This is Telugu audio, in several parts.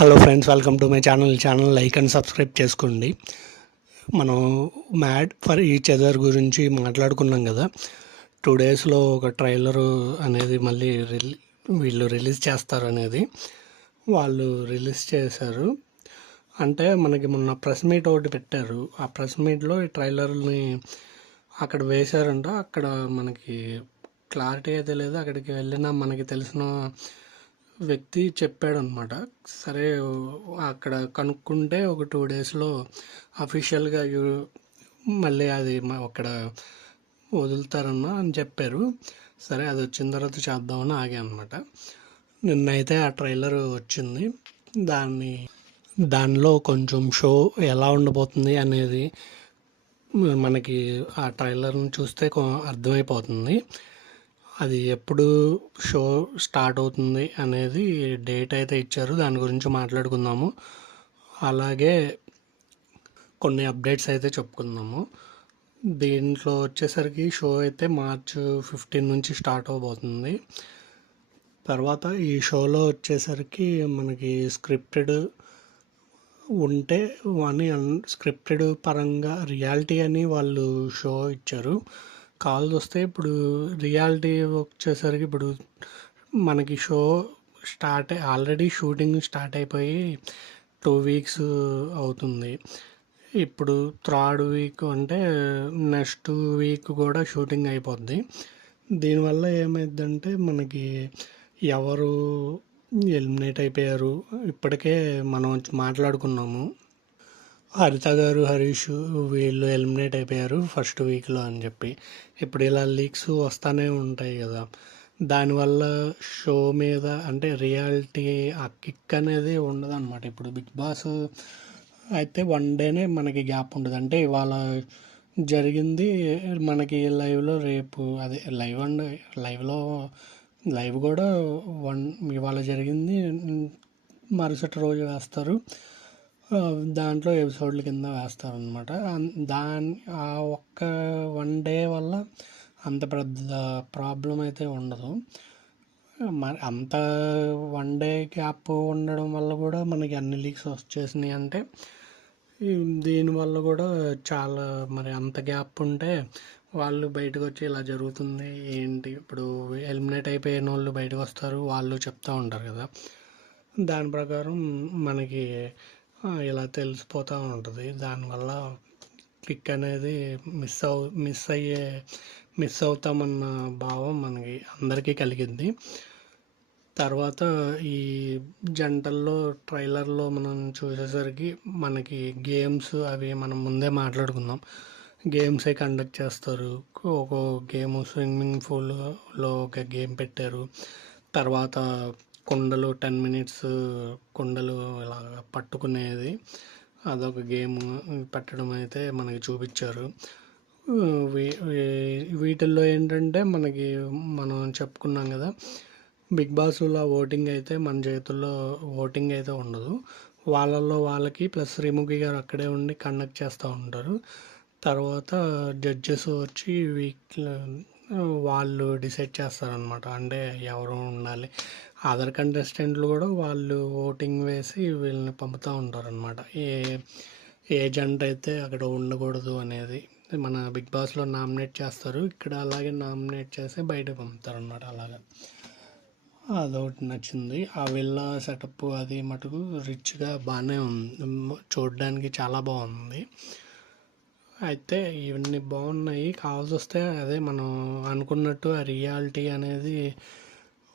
Hello friends, welcome to my channel like and subscribe చేసుకోండి. మనం మ్యాడ్ ఫర్ ఈచ్ అదర్ గురించి మాట్లాడుకున్నాం కదా. 2 డేస్లో ఒక ట్రైలరు అనేది మళ్ళీ వీళ్ళు రిలీజ్ చేస్తారు అనేది వాళ్ళు రిలీజ్ చేశారు. అంటే మనకి మొన్న ప్రెస్ మీట్ ఒకటి పెట్టారు. ఆ ప్రెస్ మీట్లో ఈ ట్రైలర్ని అక్కడ వేశారంట. అక్కడ మనకి క్లారిటీ అయితే లేదు. అక్కడికి వెళ్ళినా మనకి తెలిసిన వ్యక్తి చెప్పాడనమాట. సరే అక్కడ కనుక్కుంటే ఒక 2 డేస్లో అఫీషియల్గా మళ్ళీ అది అక్కడ వదులుతారన్నా అని చెప్పారు. సరే అది వచ్చిన తర్వాత చేద్దామని ఆగా అనమాట. నిన్నైతే ఆ ట్రైలర్ వచ్చింది. దానిలో కొంచెం షో ఎలా ఉండబోతుంది అనేది మనకి ఆ ట్రైలర్ని చూస్తే అర్థమైపోతుంది. అది ఎప్పుడు షో స్టార్ట్ అవుతుంది అనేది డేట్ అయితే ఇచ్చారు. దాని గురించి మాట్లాడుకుందాము. అలాగే కొన్ని అప్డేట్స్ అయితే చెప్పుకుందాము. దీంట్లో వచ్చేసరికి షో అయితే March 15 నుంచి స్టార్ట్ అవబోతుంది. తర్వాత ఈ షోలో వచ్చేసరికి మనకి స్క్రిప్టెడ్ ఉంటే స్క్రిప్టెడ్ పరంగా రియాలిటీ అని వాళ్ళు షో ఇచ్చారు. కాల్స్ వస్తే ఇప్పుడు రియాలిటీ వచ్చేసరికి ఇప్పుడు మనకి షో ఆల్రెడీ షూటింగ్ స్టార్ట్ అయిపోయి 2 వీక్స్ అవుతుంది. ఇప్పుడు 3rd వీక్ అంటే నెక్స్ట్ వీక్ కూడా షూటింగ్ అయిపోద్ది. దీనివల్ల ఏమైందంటే మనకి ఎవరు ఎలిమినేట్ అయిపోయారు ఇప్పటికే మనం మాట్లాడుకున్నాము. హరిత గారు, హరీష్ వీళ్ళు ఎలిమినేట్ అయిపోయారు ఫస్ట్ వీక్లో అని చెప్పి. ఇప్పుడు ఇలా లీక్స్ వస్తూనే ఉంటాయి కదా. దానివల్ల షో మీద అంటే రియాలిటీ ఆ కిక్ అనేది ఉండదు అనమాట. ఇప్పుడు బిగ్ బాస్ అయితే 1 డేనే మనకి గ్యాప్ ఉంటుంది. అంటే ఇవాళ జరిగింది మనకి లైవ్లో రేపు అదే లైవ్ కూడా ఇవాళ జరిగింది మరుసటి రోజు వేస్తారు. దాంట్లో ఎపిసోడ్ల కింద వేస్తారు అనమాట. ఆ ఒక్క 1 డే వల్ల అంత పెద్ద ప్రాబ్లం అయితే ఉండదు. మరి అంత 1 డే గ్యాప్ ఉండడం వల్ల కూడా మనకి అన్ని లీక్స్ వచ్చేసినాయి. అంటే దీనివల్ల కూడా చాలా మరి అంత గ్యాప్ ఉంటే వాళ్ళు బయటకు వచ్చి ఇలా జరుగుతుంది ఏంటి, ఇప్పుడు ఎలిమినేట్ అయిపోయిన వాళ్ళు బయటకు వస్తారు, వాళ్ళు చెప్తూ ఉంటారు కదా. దాని ప్రకారం మనకి ఇలా తెలిసిపోతూ ఉంటుంది. దానివల్ల క్లిక్ అనేది మిస్ అవుతామన్న భావం మనకి అందరికీ కలిగింది. తర్వాత ఈ జంటల్లో ట్రైలర్లో మనం చూసేసరికి మనకి గేమ్స్ అవి మనం ముందే మాట్లాడుకుందాం. గేమ్సే కండక్ట్ చేస్తారు. ఒక గేమ్ స్విమ్మింగ్ పూల్లో ఒక గేమ్ పెట్టారు. తర్వాత కుండలు 10 మినిట్స్ కుండలు ఇలా పట్టుకునేది అదొక గేమ్ పెట్టడం అయితే మనకి చూపించారు. వీటిల్లో ఏంటంటే మనం చెప్పుకున్నాం కదా, బిగ్ బాస్లో ఓటింగ్ అయితే మన చేతుల్లో ఓటింగ్ అయితే ఉండదు. వాళ్ళకి ప్లస్ శ్రీముఖి గారు అక్కడే ఉండి కండక్ట్ చేస్తూ ఉంటారు. తర్వాత జడ్జెస్ వచ్చి వాళ్ళు డిసైడ్ చేస్తారనమాట. అంటే ఎవరు ఉండాలి, అదర్ కంటెస్టెంట్లు కూడా వాళ్ళు ఓటింగ్ వేసి వీళ్ళని పంపుతూ ఉంటారనమాట. ఏ జంట అయితే అక్కడ ఉండకూడదు అనేది మన బిగ్ బాస్లో నామినేట్ చేస్తారు. ఇక్కడ అలాగే నామినేట్ చేసి బయటకు పంపుతారనమాట. అలాగా అదొకటి నచ్చింది. ఆ విల్లా సెటప్ అది మటుకు రిచ్గా బాగానే ఉంది, చూడడానికి చాలా బాగుంది. అయితే ఇవన్నీ బాగున్నాయి. కావాల్సి వస్తే అదే మనం అనుకున్నట్టు ఆ రియాలిటీ అనేది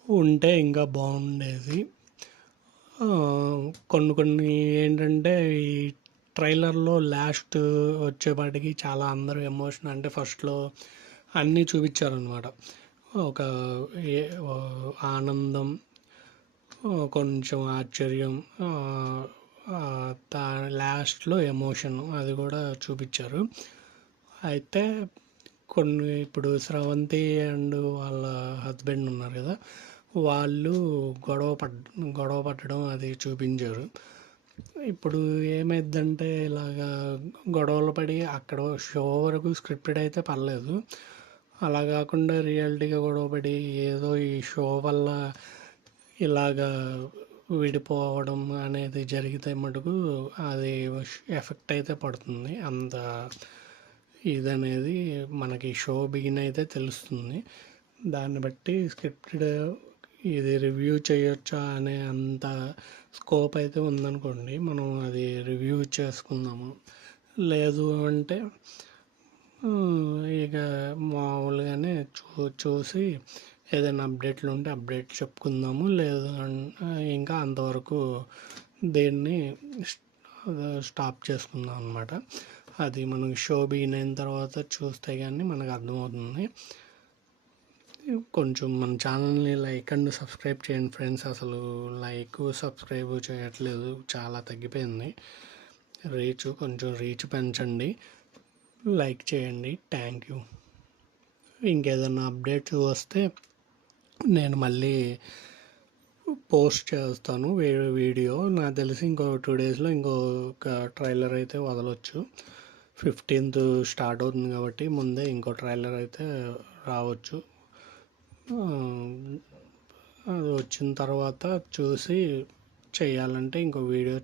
ఉంటే ఇంకా బాగుండేది. కొన్ని ఏంటంటే ఈ ట్రైలర్లో లాస్ట్ వచ్చేపాటికి చాలా అందరూ ఎమోషన్, అంటే ఫస్ట్లో అన్నీ చూపించారనమాట. ఒక ఆనందం, కొంచెం ఆశ్చర్యం, లాస్ట్లో ఎమోషన్ అది కూడా చూపించారు. అయితే ఇప్పుడు స్రవంతి అండ్ వాళ్ళ హస్బెండ్ ఉన్నారు కదా, వాళ్ళు గొడవ పట్టడం అది చూపించారు. ఇప్పుడు ఏమైందంటే ఇలాగా గొడవలు పడి అక్కడ షో వరకు స్క్రిప్టెడ్ అయితే పర్లేదు, అలా కాకుండా రియాలిటీగా గొడవపడి ఏదో ఈ షో వల్ల ఇలాగా విడిపోవడం అనేది జరిగితే మటుకు అది ఎఫెక్ట్ అయితే పడుతుంది. అంత ఇదనేది మనకి షో బిగిన్ అయితే తెలుస్తుంది. దాన్ని బట్టి స్క్రిప్టెడ్ ఇది రివ్యూ చేయొచ్చా అనే అంత స్కోప్ అయితే ఉందనుకోండి, మనం అది రివ్యూ చేసుకుందాము. లేదు అంటే ఇక మామూలుగానే చూసి ఏదైనా అప్డేట్లు ఉంటే అప్డేట్ చెప్పుకుందాము. లేదు ఇంకా అంతవరకు దేన్ని స్టాప్ చేసుకుందాం అనమాట. అది మనకి షో బిగిన్ అయిన తర్వాత చూస్తే కానీ మనకు అర్థమవుతుంది. కొంచెం మన ఛానల్ని లైక్ అండ్ సబ్స్క్రైబ్ చేయండి ఫ్రెండ్స్. అసలు లైక్ సబ్స్క్రైబ్ చేయట్లేదు, చాలా తగ్గిపోయింది కొంచెం రీచ్ పెంచండి, లైక్ చేయండి. Thank you. ఇంకేదైనా అప్డేట్స్ వస్తే నేను మళ్ళీ పోస్ట్ చేస్తాను వీడియో. నాకు తెలిసి ఇంకో 2 డేస్లో ఇంకొక ట్రైలర్ అయితే వదలొచ్చు. 15th స్టార్ట్ అవుతుంది కాబట్టి ముందే ఇంకో ట్రైలర్ అయితే రావచ్చు. అది వచ్చిన తర్వాత చూసి చేయాలంటే ఇంకో వీడియో